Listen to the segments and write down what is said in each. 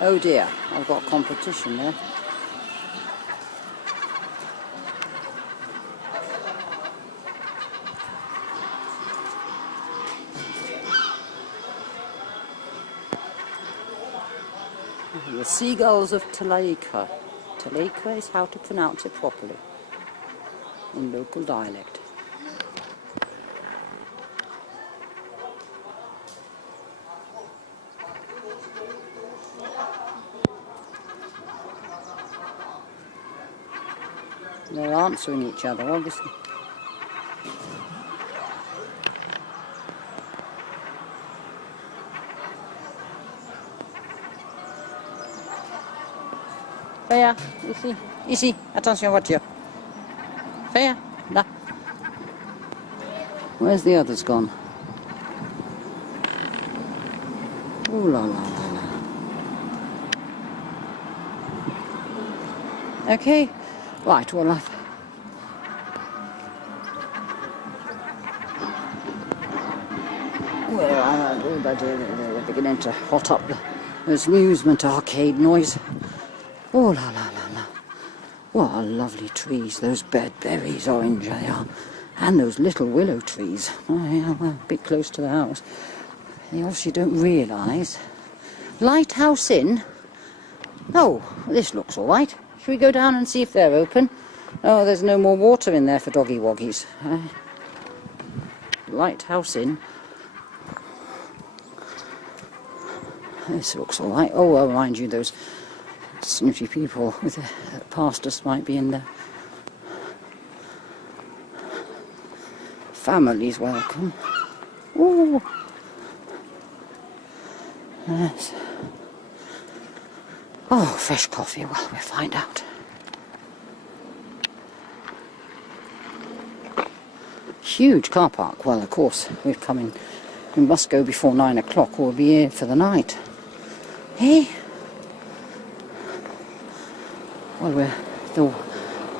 Oh dear, I've got competition there. The Seagulls of Talacre. Talacre is how to pronounce it properly in local dialect. They're answering each other, obviously. Faya, ici, attention voiture. Faya, là. Where's the others gone? Ooh la la la la. Okay, right, well I've... Well, they're beginning to hot up this amusement arcade noise. Oh la la la la. What a lovely trees, those berries, orange they are. And those little willow trees. Oh yeah, well, a bit close to the house. They obviously don't realise. Lighthouse Inn? Oh, this looks all right. Should we go down and see if they're open? Oh, there's no more water in there for doggy woggies. Lighthouse Inn. This looks all right. Oh, well, mind you, those snooty people with the past us might be in there. Families welcome. Ooh. Yes. Oh, fresh coffee. Well, we'll find out. Huge car park. Well, of course, we've come in. We must go before 9 o'clock or we'll be here for the night. Hey? Well,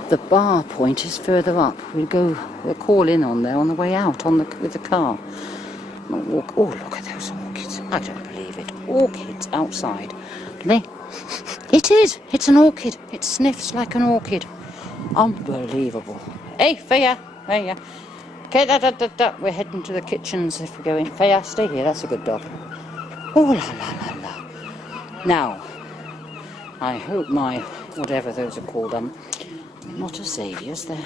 the bar point is further up. We'll call in on there on the way out with the car. We'll walk. Oh, look at those orchids! I don't believe it. Orchids outside. It is. It's an orchid. It sniffs like an orchid. Unbelievable. Hey, Faya. Okay, we're heading to the kitchens if we go in. Faya, stay here. That's a good dog. Oh la la la la. Now, I hope my whatever those are called, not azaleas, they're